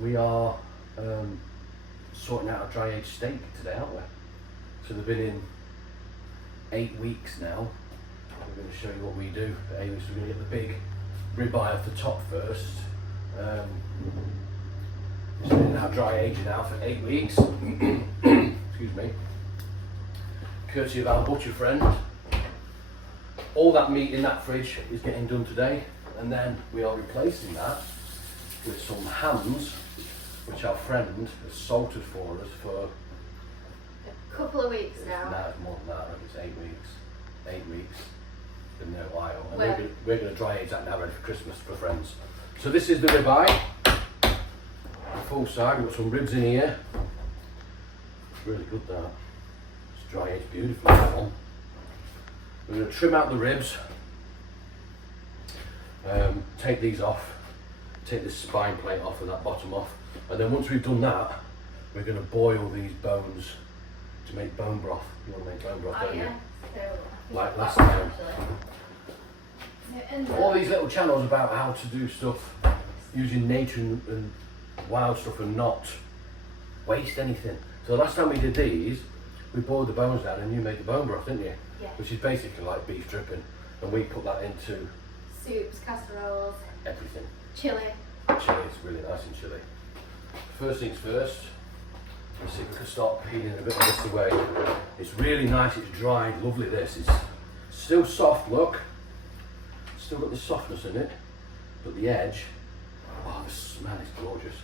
we are sorting out a dry aged steak today, aren't we? So they've been in 8 weeks now. We're going to show you what we do for 8 weeks. We're going to get the big ribeye off the top first. It's been in our dry aging now for 8 weeks. Excuse me. Courtesy of our butcher friend. All that meat in that fridge is getting done today, and then we are replacing that with some hams, which our friend has salted for us for A couple of weeks now. no, it's more than that. I think it's 8 weeks. 8 weeks. Been there a while. And Well, we're going to dry age that now, ready for Christmas for friends. So this is the ribeye. The full side. We've got some ribs in here. It's really good that. It's dry aged beautifully, that one. We're going to trim out the ribs. Take these off. Take this spine plate off and that bottom off. And then once we've done that, we're going to boil these bones to make bone broth. You want to make bone broth, Oh don't yeah. you? So, Like last time. actually. All these little channels about how to do stuff using nature and wild stuff and not waste anything. So the last time we did these, we boiled the bones down and you made the bone broth, didn't you? Yeah. Which is basically like beef dripping. And we put that into Soups, casseroles, everything. chili. Chili, it's really nice in chili. First things first, let's see if we can start peeling a bit of this away. It's really nice, it's dried, lovely this. It's still soft, look. Still got the softness in it, but the edge, oh, the smell is gorgeous.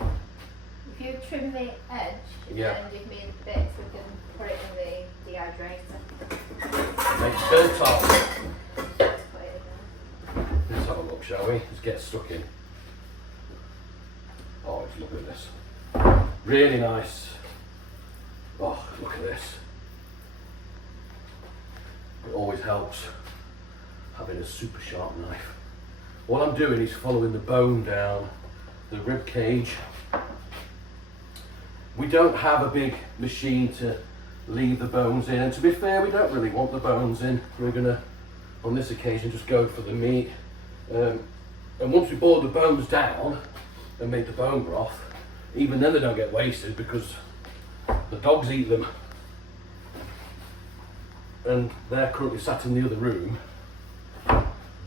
If you trim the edge Yeah. and give me the bits, we can put it in the dehydrator. Makes burnt off. Let's put it in there. Let's have a look, shall we? Let's get stuck in. Oh, it's lovely this. Really nice. Oh, look at this. It always helps having a super sharp knife. What I'm doing is following the bone down the rib cage. We don't have a big machine to leave the bones in, and to be fair, we don't really want the bones in. We're gonna, on this occasion, just go for the meat. And once we boil the bones down and make the bone broth, even then they don't get wasted because the dogs eat them. And they're currently sat in the other room,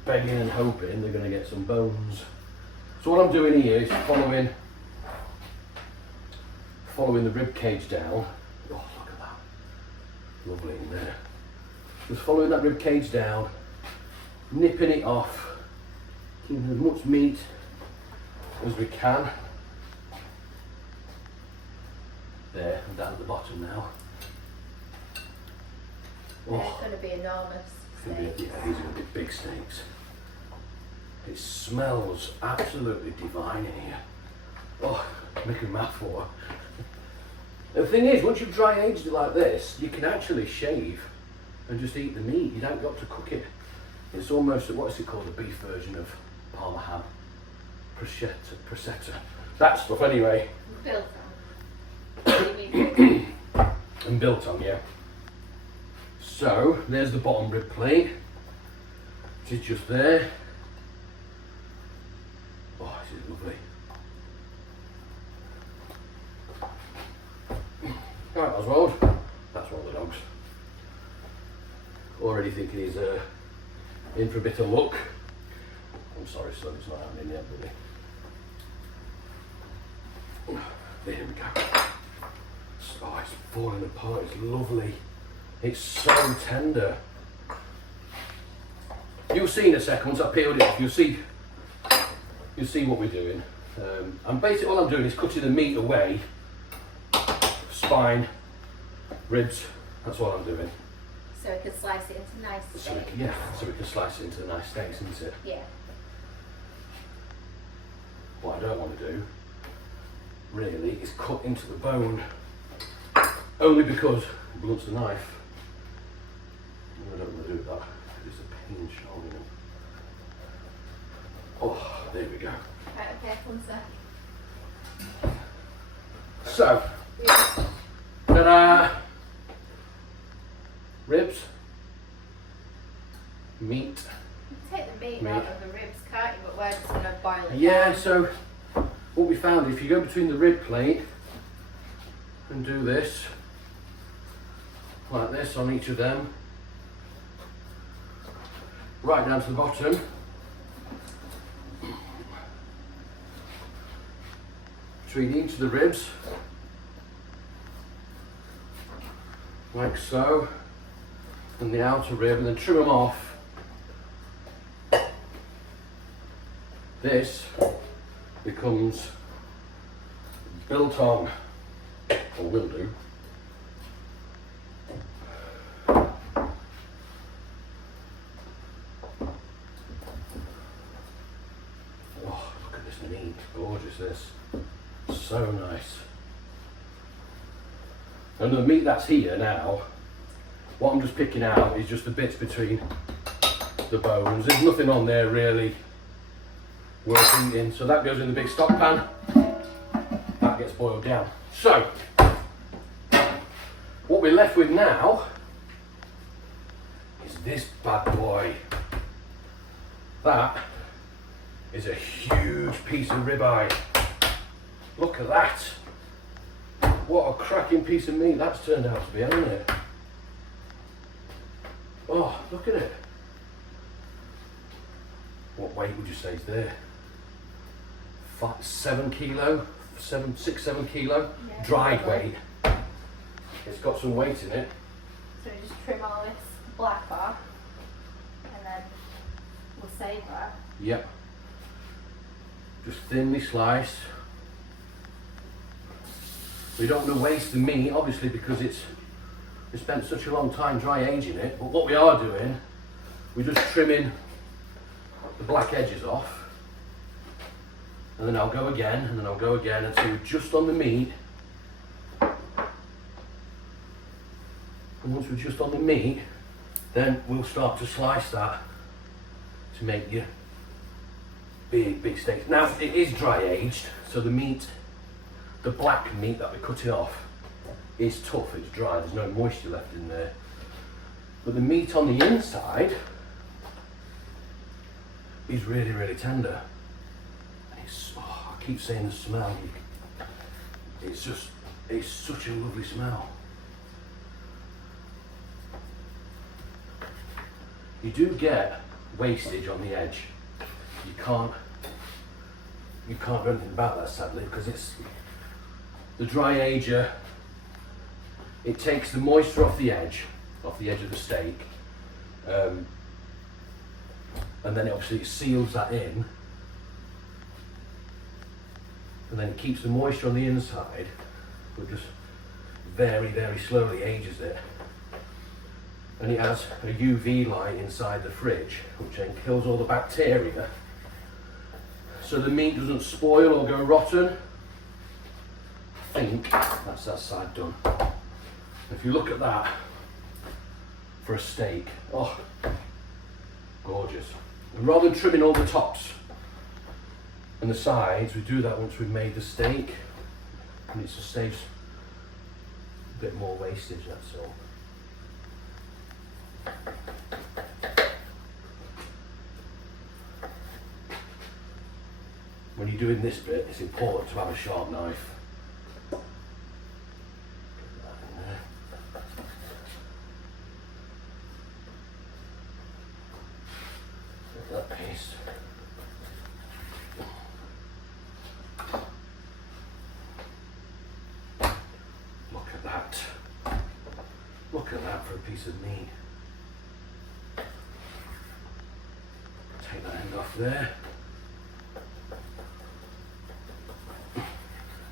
begging and hoping they're going to get some bones. So what I'm doing here is following the rib cage down. Oh, look at that. Lovely in there. Just following that rib cage down, nipping it off, keeping as much meat as we can. There, and down at the bottom now. They're Oh. going to be enormous. Yeah, these are going to be big steaks. It smells absolutely divine in here. Oh, making mouth water. The thing is, once you've dry aged it like this, you can actually shave and just eat the meat. You don't got to cook it. It's almost, what's it called, the beef version of Parma ham. Prosciutto. That stuff anyway. Built on. And built on, yeah. So, there's the bottom rib plate. Which is just there. Oh, this is lovely. Right, Oswald. That's one of the dogs. Already thinking he's in for a bit of luck. I'm sorry, son, it's not happening yet, buddy. There we go. Oh, it's falling apart. It's lovely. It's so tender. You'll see in a second, once I peeled it off, you'll see what we're doing. And basically all I'm doing is cutting the meat away. Spine, ribs, that's what I'm doing. So we can slice it into nice So steak. we can slice it into the nice steaks, isn't it? Yeah. What I don't want to do, really, is cut into the bone. Only because it blunts the knife. I don't want to do that. It's a pain showing them. Oh, there we go. Right, okay, one sec. So, Yeah. ta-da! Ribs, meat. You take the meat Meat. out of the ribs, can't you? But we're just going to boil it Yeah, down. so what we found, if you go between the rib plate and do this, like this on each of them, right down to the bottom, between each of the ribs, like so, and the outer rib, and then trim them off. This becomes built on, or will do, oh, look at this meat, gorgeous this, so nice. And the meat that's here now, what I'm just picking out is just the bits between the bones. There's nothing on there really working in. So that goes in the big stock pan. That gets boiled down. So, what we're left with now is this bad boy. That is a huge piece of ribeye. Look at that. What a cracking piece of meat that's turned out to be, hasn't it? Oh, look at it. What weight would you say is there? 7 kilo? 6, 7 kilo? Yeah, dried probably. weight. It's got some weight in it. So we just trim all this black part and then we'll save that. Yep. Just thinly sliced. We don't want to waste the meat, obviously, because we spent such a long time dry aging it. But what we are doing, we're just trimming the black edges off. And then I'll go again, and then I'll go again until we're just on the meat. And once we're just on the meat, then we'll start to slice that to make your big steaks. Now, it is dry aged, so the meat, the black meat that we're cutting off, is tough, it's dry, there's no moisture left in there. But the meat on the inside is really, really tender. And it's, oh, I keep saying the smell, it's such a lovely smell. You do get wastage on the edge. You can't do anything about that, sadly, because it's the dry ager. It takes the moisture off the edge of the steak, and then obviously it seals that in, and then it keeps the moisture on the inside, but just very, very slowly ages it. And it has a UV light inside the fridge, which then kills all the bacteria, so the meat doesn't spoil or go rotten. I think that's that side done. If you look at that for a steak, oh, gorgeous. And rather than trimming all the tops and the sides, we do that once we've made the steak, and it just saves a bit more wastage, that's all. When you're doing this bit, it's important to have a sharp knife. That piece. Look at that. Look at that for a piece of meat. Take that end off there.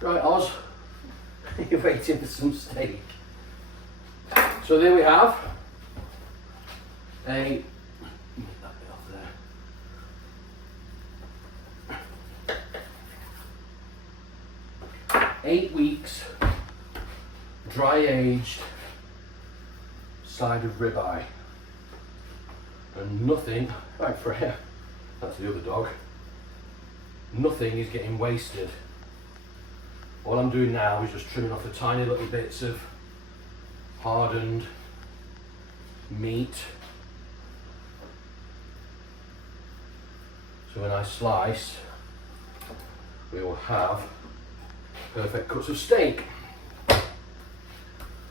Right, Oz, you're waiting for some steak. So there we have a, get that bit off there. 8 weeks, dry aged side of ribeye. And nothing, right Freya, that's the other dog, nothing is getting wasted. All I'm doing now is just trimming off the tiny little bits of hardened meat. So when I slice, we will have perfect cuts of steak.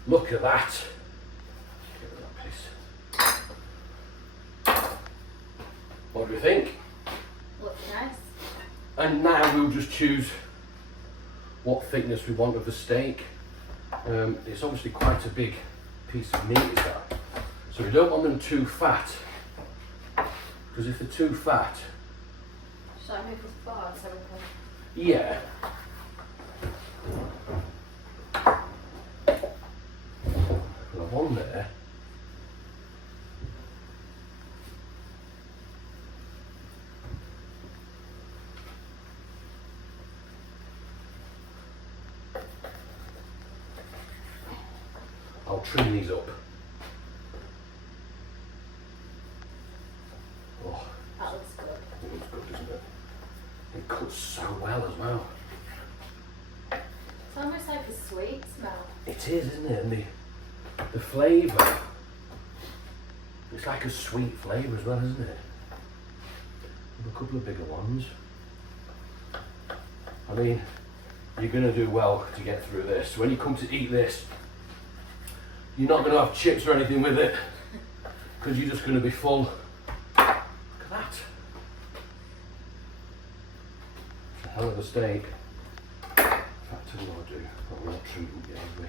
Look at that. Get rid of that piece. What do you think? Looks nice. And now we'll just choose what thickness we want of the steak. It's obviously quite a big piece of meat, is that? So we don't want them too fat, because if they're too fat, Shall I move this forward so we can... yeah. Put that one there. I'll trim these up. Oh, That looks good. it looks good, doesn't it? It cuts so well as well. It's almost like a sweet smell. It is, isn't it? And the flavour, it's like a sweet flavour as well, isn't it? A couple of bigger ones. I mean, you're going to do well to get through this. When you come to eat this, you're not going to have chips or anything with it, because you're just going to be full. Look at that. It's a hell of a steak. In fact, I don't know what I'll do. I'll not trim it yet, have we?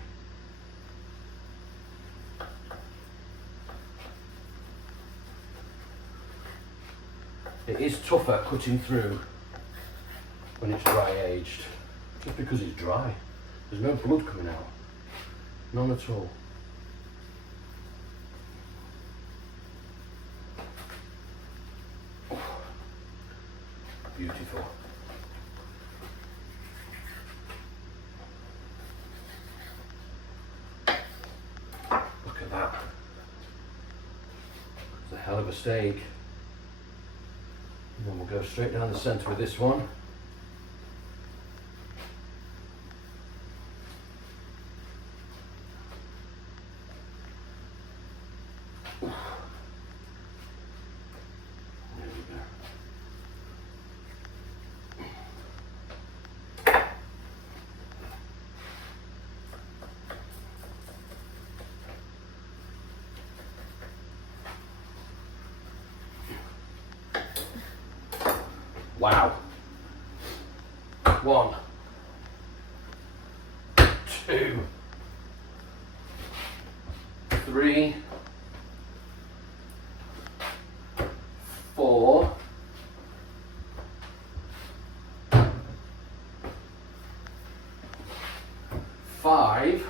It is tougher cutting through when it's dry aged, just because it's dry. There's no blood coming out, none at all. Beautiful. Look at that. It's a hell of a steak. And then we'll go straight down the centre with this one. There we go. Wow. 1, 2, 3, 4, 5,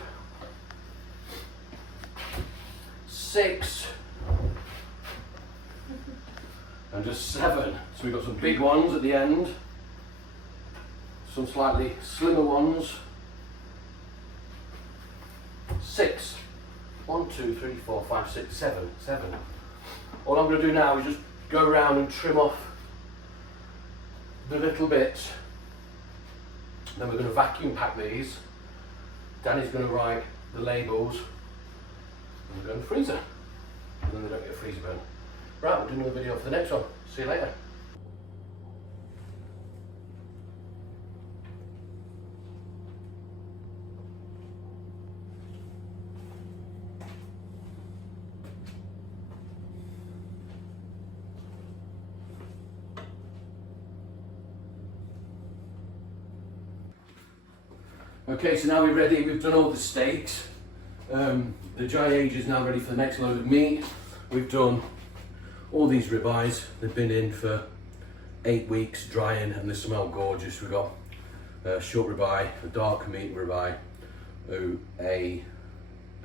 6, and just 7. So we've got some big ones at the end, some slightly slimmer ones. 6. 1, 2, 3, 4, 5, 6, 7. 7. All I'm going to do now is just go around and trim off the little bits. Then we're going to vacuum pack these. Danny's going to write the labels, and we'll go in the freezer. And then they don't get a freezer burn. Right, we'll do another video for the next one. See you later. Okay, so now we're ready. We've done all the steaks. The dry age is now ready for the next load of meat. We've done all these ribeyes. They've been in for 8 weeks drying and they smell gorgeous. We've got a short ribeye, a dark meat ribeye, a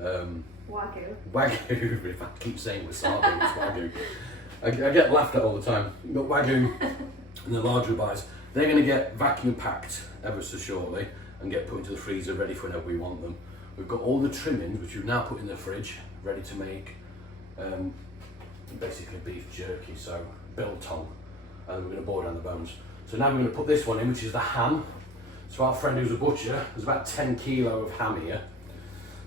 Wagyu. Wagyu. If I keep saying wasabi, it's Wagyu. I get laughed at all the time. We've got Wagyu and the large ribeyes. They're going to get vacuum packed ever so shortly and get put into the freezer ready for whenever we want them. We've got all the trimmings, which we've now put in the fridge, ready to make basically beef jerky, so biltong, and we're going to boil down the bones. So now we're going to put this one in, which is the ham. So our friend who's a butcher, there's about 10 kilo of ham here.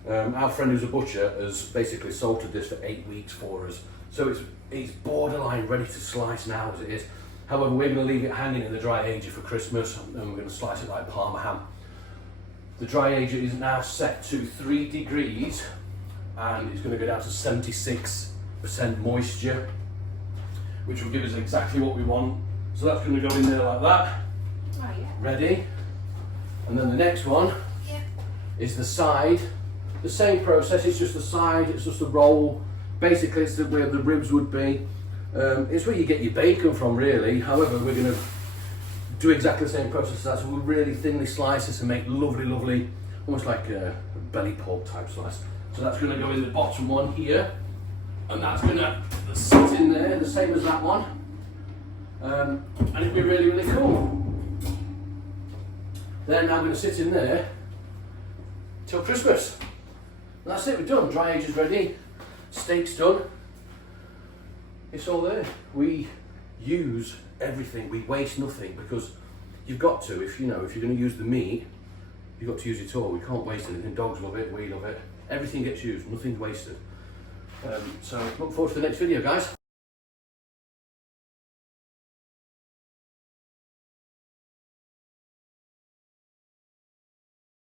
Our friend who's a butcher has basically salted this for 8 weeks for us. So it's borderline ready to slice now as it is. However, we're going to leave it hanging in the dry ager for Christmas, and we're going to slice it like Parma ham. The dry ager is now set to 3 degrees, and it's going to go down to 76% moisture, which will give us exactly what we want. So that's going to go in there like that. Oh, yeah. Ready? And then the next one Yeah. is the side. The same process, it's just the side, it's just a roll. Basically, it's where the ribs would be. It's where you get your bacon from, really. However, we're going to do exactly the same process as that. So we'll really thinly slice this and make lovely, lovely, almost like a belly pork type slice. So that's going to go in the bottom one here. And that's going to sit in there, the same as that one. And it'll be really, really cool. Then I'm going to sit in there till Christmas. And that's it, we're done. Dry ager's ready, steak's done. It's all there. We use everything, we waste nothing, because you've got to, if you're going to use the meat, you've got to use it all. We can't waste anything. Dogs love it, we love it. Everything gets used, nothing's wasted. So look forward to the next video, guys.